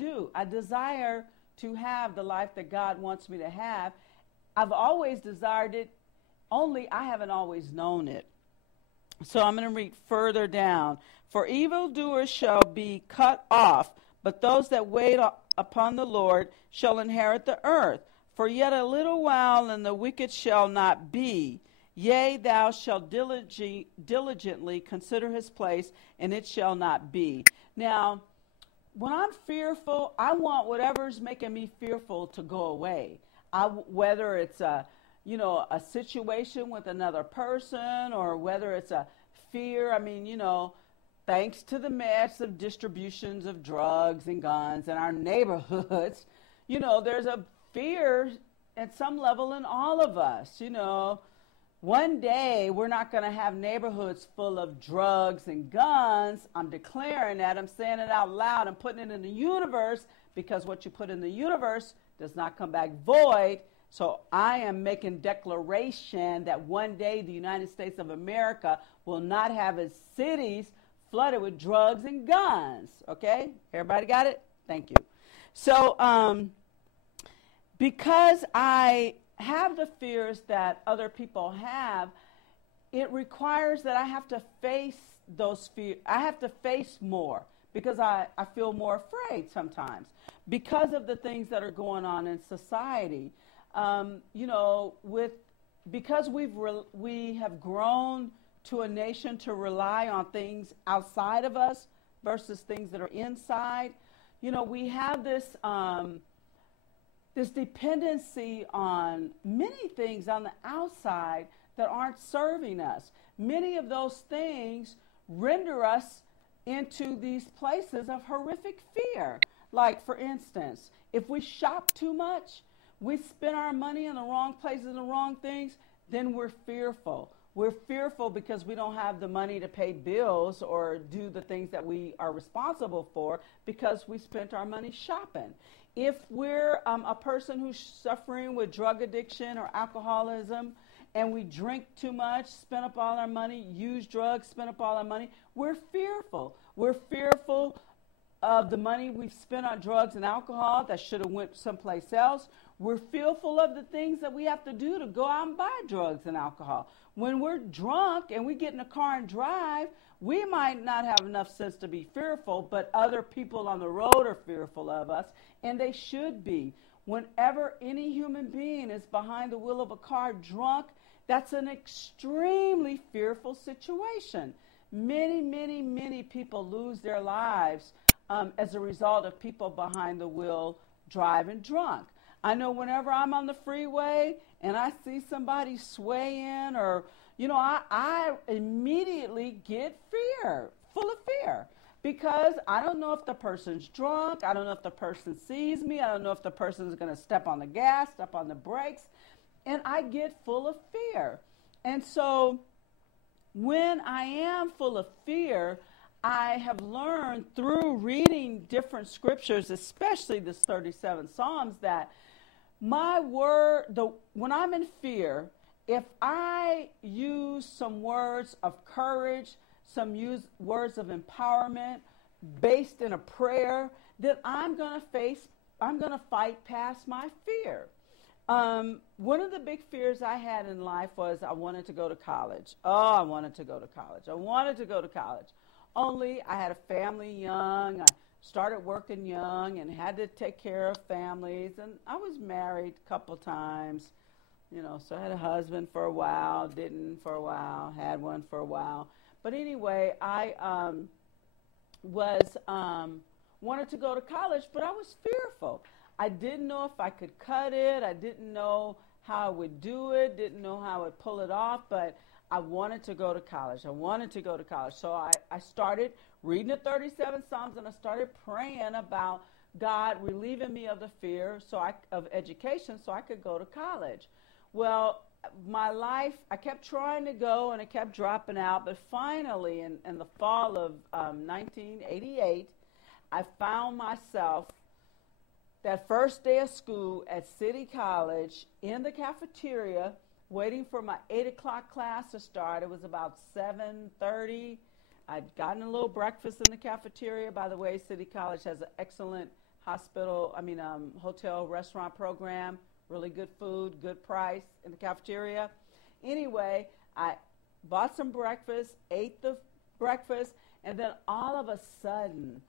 do. I desire to have the life that God wants me to have. I've always desired it, only I haven't always known it. So I'm going to read further down. For evildoers shall be cut off, but those that wait upon the Lord shall inherit the earth. For yet a little while, and the wicked shall not be. Yea, thou shalt diligently consider his place, and it shall not be. Now, when I'm fearful, I want whatever's making me fearful to go away. Whether it's a situation with another person, or whether it's a fear. I mean, thanks to the massive distributions of drugs and guns in our neighborhoods, there's a fear at some level in all of us. One day we're not going to have neighborhoods full of drugs and guns. I'm declaring that. I'm saying it out loud. I'm putting it in the universe, because what you put in the universe does not come back void. So I am making declaration that one day the United States of America will not have its cities flooded with drugs and guns. Okay? Everybody got it? Thank you. So because I have the fears that other people have, it requires that I have to face those fears. I have to face more, because I feel more afraid sometimes because of the things that are going on in society. Because we have grown to a nation to rely on things outside of us versus things that are inside. We have this dependency on many things on the outside that aren't serving us. Many of those things render us into these places of horrific fear. Like, for instance, if we shop too much, we spend our money in the wrong places and the wrong things, then we're fearful. We're fearful because we don't have the money to pay bills or do the things that we are responsible for, because we spent our money shopping. If we're a person who's suffering with drug addiction or alcoholism, and we drink too much, spend up all our money, use drugs, spend up all our money, we're fearful. We're fearful of the money we've spent on drugs and alcohol that should have went someplace else. We're fearful of the things that we have to do to go out and buy drugs and alcohol. When we're drunk and we get in a car and drive, we might not have enough sense to be fearful, but other people on the road are fearful of us, and they should be. Whenever any human being is behind the wheel of a car drunk, that's an extremely fearful situation. Many, many, many people lose their lives as a result of people behind the wheel driving drunk. I know whenever I'm on the freeway and I see somebody swaying, or, I immediately get full of fear, because I don't know if the person's drunk. I don't know if the person sees me. I don't know if the person is going to step on the gas, step on the brakes, and I get full of fear. And so when I am full of fear, I have learned through reading different scriptures, especially this 37 Psalms, that when I'm in fear, if I use some words of courage, use words of empowerment based in a prayer, then I'm going to fight past my fear. One of the big fears I had in life was I wanted to go to college. Oh, I wanted to go to college. I wanted to go to college. Only I had a family young. I started working young and had to take care of families. And I was married a couple times, so I had a husband for a while, didn't for a while, had one for a while. But anyway, I wanted to go to college, but I was fearful. I didn't know if I could cut it. I didn't know how I would do it, didn't know how I would pull it off, but I wanted to go to college. So I started reading the 37 Psalms, and I started praying about God relieving me of the fear of education so I could go to college. Well, my life, I kept trying to go, and it kept dropping out, but finally in the fall of 1988, I found myself that first day of school at City College in the cafeteria waiting for my 8 o'clock class to start. It was about 7:30. I'd gotten a little breakfast in the cafeteria. By the way, City College has an excellent hotel restaurant program, really good food, good price in the cafeteria. Anyway, I bought some breakfast, ate the breakfast, and then all of a sudden,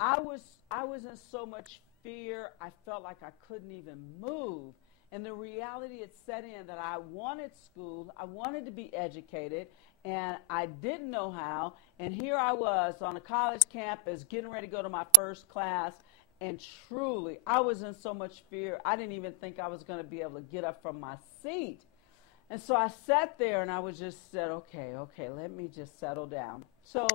I was in so much fear, I felt like I couldn't even move. And the reality had set in that I wanted school, I wanted to be educated, and I didn't know how. And here I was on a college campus getting ready to go to my first class, and truly, I was in so much fear, I didn't even think I was going to be able to get up from my seat. And so I sat there and I was just said, okay, let me just settle down. So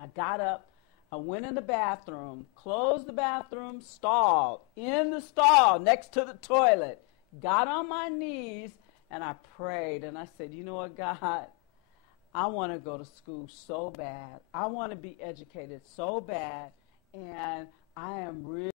I got up, I went in the bathroom, closed the bathroom stall, in the stall next to the toilet, got on my knees, and I prayed. And I said, you know what, God, I want to go to school so bad. I want to be educated so bad. And I am really